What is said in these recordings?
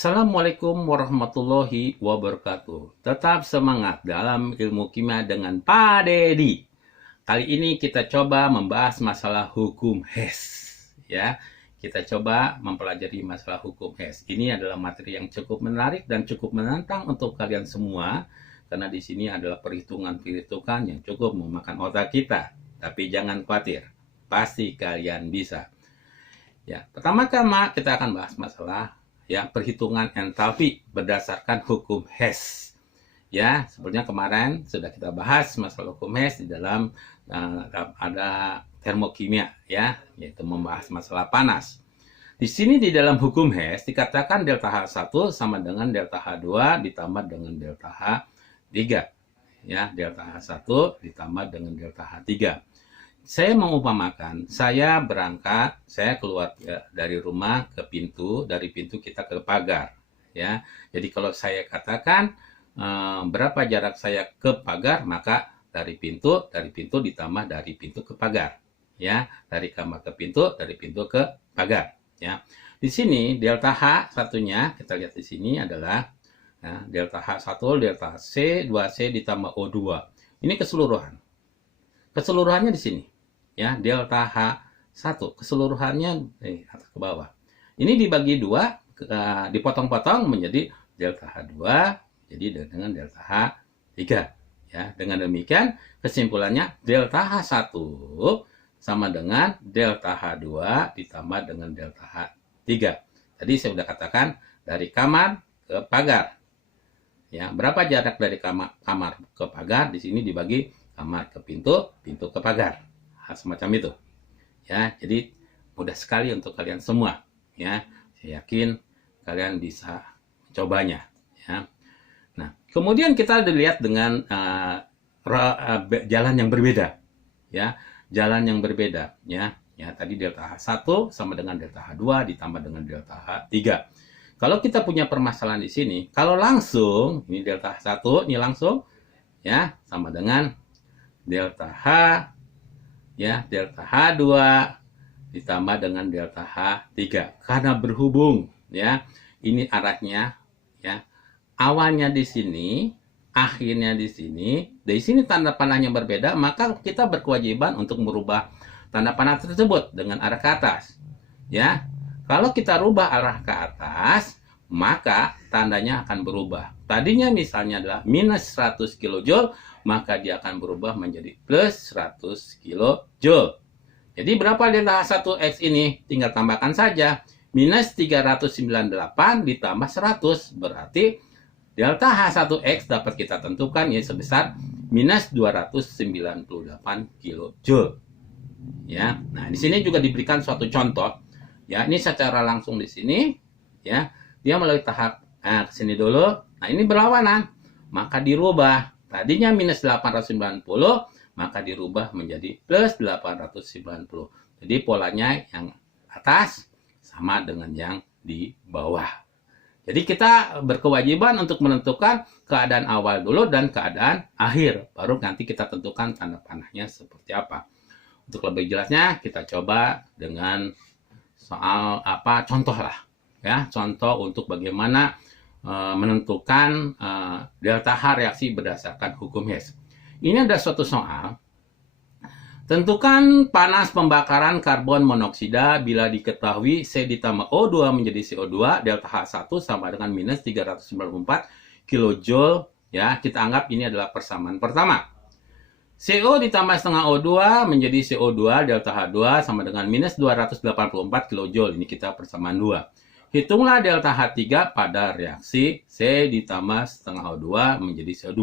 Assalamualaikum warahmatullahi wabarakatuh. Tetap semangat dalam ilmu kimia dengan Pak Dedi. Kali ini kita coba membahas masalah hukum Hess. Ya, kita coba mempelajari masalah hukum Hess. Ini adalah materi yang cukup menarik dan cukup menantang untuk kalian semua, karena di sini adalah perhitungan-perhitungan yang cukup memakan otak kita. Tapi jangan khawatir, pasti kalian bisa. Ya, pertama-tama kita akan bahas masalah perhitungan entalpi berdasarkan hukum Hess. Ya, sebenarnya kemarin sudah kita bahas masalah hukum Hess di dalam ada termokimia, ya, yaitu membahas masalah panas. Di sini di dalam hukum Hess dikatakan delta H1 sama dengan delta H2 ditambah dengan delta H3. Ya, delta H1 ditambah dengan delta H3. Saya mengumpamakan, saya berangkat, saya keluar dari rumah ke pintu, dari pintu kita ke pagar. Ya, jadi kalau saya katakan berapa jarak saya ke pagar, maka dari pintu ditambah dari pintu ke pagar. Ya, dari kamar ke pintu, dari pintu ke pagar. Ya, di sini delta H satunya kita lihat di sini adalah delta H1, delta C, 2C ditambah O2. Ini keseluruhan. Keseluruhannya di sini. Ya, delta H1 keseluruhannya atas ke bawah. Ini dibagi dua, dipotong-potong menjadi delta H2 jadi dengan delta H3. Ya, dengan demikian kesimpulannya delta H1 sama dengan delta H2 ditambah dengan delta H3. Tadi saya sudah katakan dari kamar ke pagar. Ya, berapa jarak dari kamar ke pagar? Di sini dibagi kamar ke pintu, pintu ke pagar. Semacam itu. Ya, jadi mudah sekali untuk kalian semua. Ya, saya yakin kalian bisa mencobanya. Ya. Nah, kemudian kita dilihat dengan jalan yang berbeda. Ya, jalan yang berbeda. Ya, tadi delta H1 sama dengan delta H2 ditambah dengan delta H3. Kalau kita punya permasalahan di sini, kalau langsung ini delta H1 ini langsung ya sama dengan delta H delta H2 ditambah dengan delta H3 karena berhubung ya ini arahnya ya awalnya di sini akhirnya di sini tanda panahnya berbeda, maka kita berkewajiban untuk merubah tanda panah tersebut dengan arah ke atas ya. Kalau kita rubah arah ke atas, maka tandanya akan berubah. Tadinya misalnya adalah minus 100 kJ, maka dia akan berubah menjadi plus 100 kJ. Jadi berapa delta H1X ini? Tinggal tambahkan saja. Minus 398 ditambah 100. Berarti delta H1X dapat kita tentukan ya sebesar minus 298 kJ. Ya, nah di sini juga diberikan suatu contoh. Ya, ini secara langsung di sini. Ya, dia melalui tahap ke sini dulu. Nah, ini berlawanan. Maka dirubah. Tadinya minus 890, maka dirubah menjadi plus 890. Jadi polanya yang atas sama dengan yang di bawah. Jadi kita berkewajiban untuk menentukan keadaan awal dulu dan keadaan akhir. Baru nanti kita tentukan tanda panahnya seperti apa. Untuk lebih jelasnya kita coba dengan soal contoh lah. Ya, contoh untuk bagaimana menentukan delta H reaksi berdasarkan hukum Hess. Ini ada suatu soal. Tentukan panas pembakaran karbon monoksida bila diketahui C ditambah O2 menjadi CO2, delta H1 sama dengan minus 394 kJ. Ya, kita anggap ini adalah persamaan pertama. CO ditambah setengah O2 menjadi CO2, delta H2 sama dengan minus 284 kJ. Ini kita persamaan 2. Hitunglah delta H3 pada reaksi C ditambah setengah O2 menjadi CO2.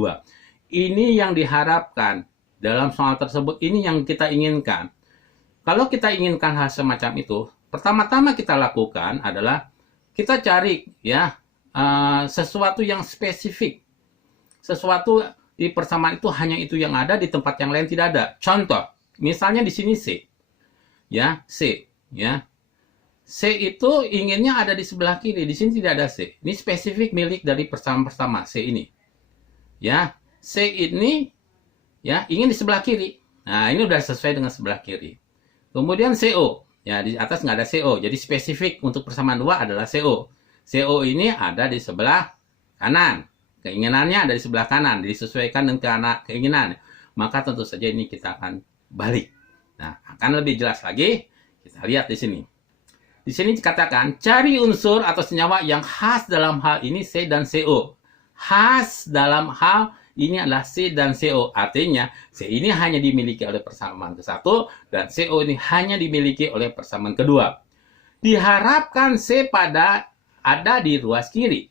Ini yang diharapkan dalam soal tersebut, ini yang kita inginkan. Kalau kita inginkan hal semacam itu, pertama-tama kita lakukan adalah kita cari ya sesuatu yang spesifik. Sesuatu di persamaan itu hanya itu yang ada, di tempat yang lain tidak ada. Contoh, misalnya di sini C. Ya, C, ya. C itu inginnya ada di sebelah kiri, di sini tidak ada C. Ini spesifik milik dari persamaan pertama C ini. Ya, C ini ya ingin di sebelah kiri. Nah, ini udah sesuai dengan sebelah kiri. Kemudian CO, ya di atas nggak ada CO, jadi spesifik untuk persamaan 2 adalah CO. CO ini ada di sebelah kanan. Keinginannya ada di sebelah kanan, disesuaikan dengan keinginan. Maka tentu saja ini kita akan balik. Nah, akan lebih jelas lagi, kita lihat di sini. Di sini dikatakan, cari unsur atau senyawa yang khas dalam hal ini C dan CO. Khas dalam hal ini adalah C dan CO. Artinya, C ini hanya dimiliki oleh persamaan ke-1, dan CO ini hanya dimiliki oleh persamaan kedua. Diharapkan C ada di ruas kiri.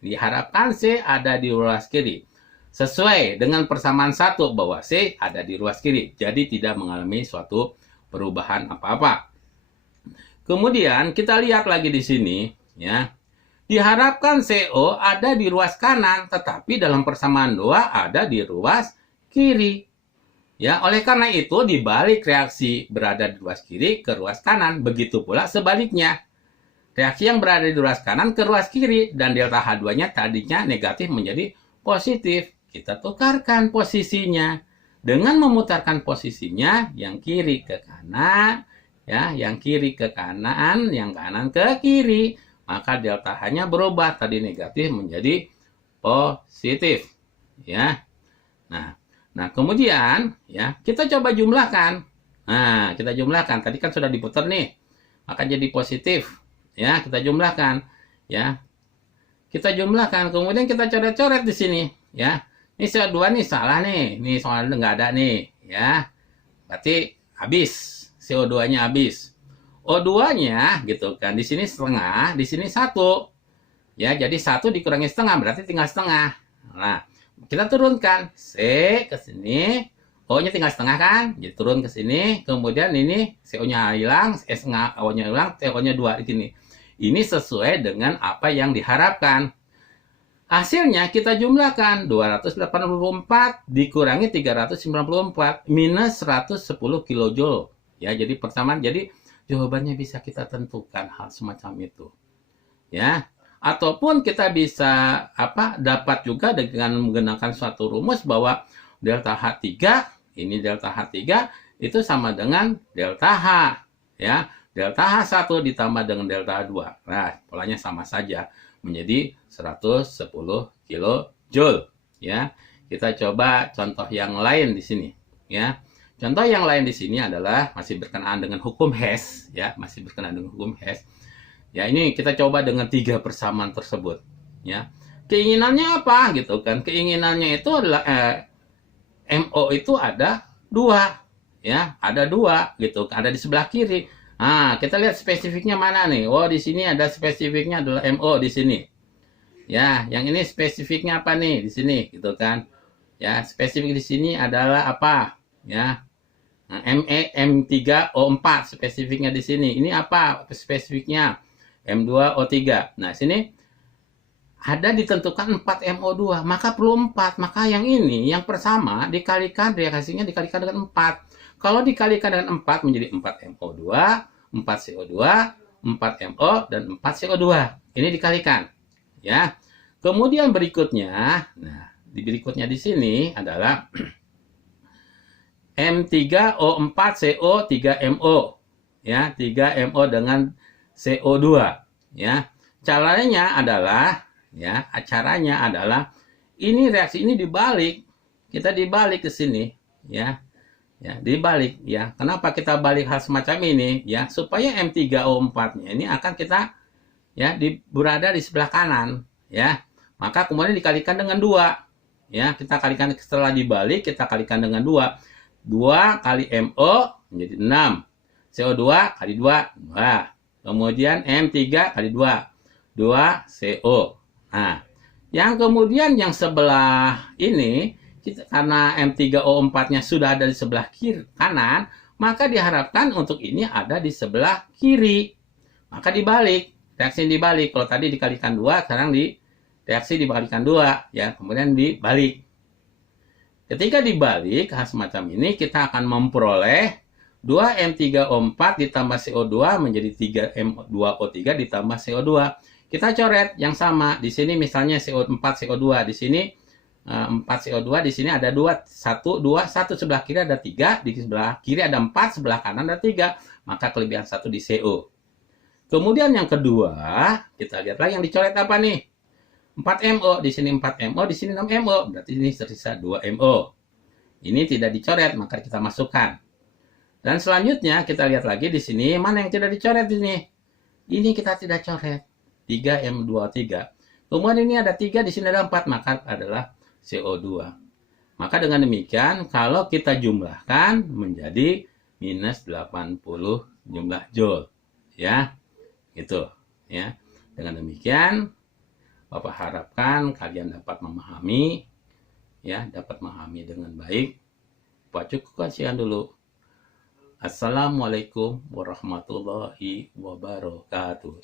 Diharapkan C ada di ruas kiri. Sesuai dengan persamaan 1 bahwa C ada di ruas kiri. Jadi tidak mengalami suatu perubahan apa-apa. Kemudian kita lihat lagi di sini, ya. Diharapkan CO ada di ruas kanan, tetapi dalam persamaan 2 ada di ruas kiri. Ya, oleh karena itu dibalik reaksi berada di ruas kiri ke ruas kanan, begitu pula sebaliknya. Reaksi yang berada di ruas kanan ke ruas kiri dan delta H2-nya tadinya negatif menjadi positif. Kita tukarkan posisinya dengan memutarkan posisinya yang kiri ke kanan, ya, yang kiri ke kanan, yang kanan ke kiri. Maka delta H-nya berubah, tadi negatif menjadi positif, ya. Nah, kemudian ya kita coba jumlahkan. Nah, kita jumlahkan. Tadi kan sudah diputar nih, maka jadi positif, ya. Kita jumlahkan, ya. Kita jumlahkan. Kemudian kita coret-coret di sini, ya. Ini CO2 nih salah nih, soalnya nggak ada nih, ya. Berarti habis, CO2-nya habis. O2-nya gitu kan, di sini setengah, di sini 1. Ya, jadi 1 dikurangi setengah berarti tinggal setengah. Nah, kita turunkan C ke sini, O-nya tinggal setengah kan? Jadi turun ke sini, kemudian ini CO-nya hilang, setengah O-nya hilang, CO-nya 2 di sini. Ini sesuai dengan apa yang diharapkan. Hasilnya kita jumlahkan 284 dikurangi 394 minus 110 kJ. Ya, jadi persamaan, jadi jawabannya bisa kita tentukan hal semacam itu. Ya, ataupun kita bisa dapat juga dengan menggunakan suatu rumus bahwa delta H3, ini delta H3 itu sama dengan delta H, ya. Delta H1 ditambah dengan delta H2. Nah, polanya sama saja menjadi 110 kJ, ya. Kita coba contoh yang lain di sini, ya. Contoh yang lain di sini adalah masih berkenaan dengan hukum Hess, ya, masih berkenaan dengan hukum Hess. Ya, ini kita coba dengan 3 persamaan tersebut, ya. Keinginannya apa gitu kan? Keinginannya itu adalah MO itu ada 2, ya, ada 2 gitu, ada di sebelah kiri. Nah, kita lihat spesifiknya mana nih? Oh, di sini ada spesifiknya adalah MO di sini. Ya, yang ini spesifiknya apa nih di sini gitu kan? Ya, spesifik di sini adalah apa? Ya. Nah, M3O4 spesifiknya di sini. Ini apa spesifiknya? M2O3. Nah, sini ada ditentukan 4MO2, maka perlu 4. Maka yang ini, yang pertama dikalikan, reaksinya dikalikan dengan 4. Kalau dikalikan dengan 4 menjadi 4MO2, 4CO2, 4MO dan 4CO2. Ini dikalikan, ya. Kemudian berikutnya, nah, berikutnya di sini adalah M3O4CO3MO, ya, 3MO dengan CO2, ya. Caranya adalah, ya, acaranya adalah ini reaksi ini dibalik, kita dibalik ke sini, ya, ya, dibalik, ya. Kenapa kita balik hal semacam ini, ya, supaya M3O4-nya ini akan kita, ya, berada di sebelah kanan, ya. Maka kemudian dikalikan dengan 2, ya. Kita kalikan setelah dibalik, kita kalikan dengan 2. 2 kali MO menjadi 6. CO2 kali 2, 2. Kemudian M3 kali 2, 2 CO. Nah, yang kemudian yang sebelah ini, karena M3O4-nya sudah ada di sebelah kiri kanan, maka diharapkan untuk ini ada di sebelah kiri. Maka dibalik, reaksi dibalik. Kalau tadi dikalikan 2, sekarang reaksi dibalikan 2, ya, kemudian dibalik. Ketika dibalik hal semacam ini, kita akan memperoleh 2M3O4 ditambah CO2 menjadi 3M2O3 ditambah CO2. Kita coret yang sama. Di sini misalnya CO4 CO2, di sini 4 CO2, di sini ada 2, 1, 2, 1 sebelah kiri ada 3, di sebelah kiri ada 4, sebelah kanan ada 3, maka kelebihan 1 di CO. Kemudian yang kedua, kita lihat lagi yang dicoret apa nih? 4MO, di sini 4MO, di sini 6MO. Berarti ini tersisa 2MO. Ini tidak dicoret, maka kita masukkan. Dan selanjutnya kita lihat lagi di sini mana yang tidak dicoret ini. Ini kita tidak coret. 3M23. Kemudian ini ada 3, di sini ada 4, maka adalah CO2. Maka dengan demikian kalau kita jumlahkan menjadi minus 80 jumlah joule. Ya, gitu. Ya. Dengan demikian Bapak harapkan kalian dapat memahami, ya, dapat memahami dengan baik. Pak cukup sekian dulu. Assalamualaikum warahmatullahi wabarakatuh.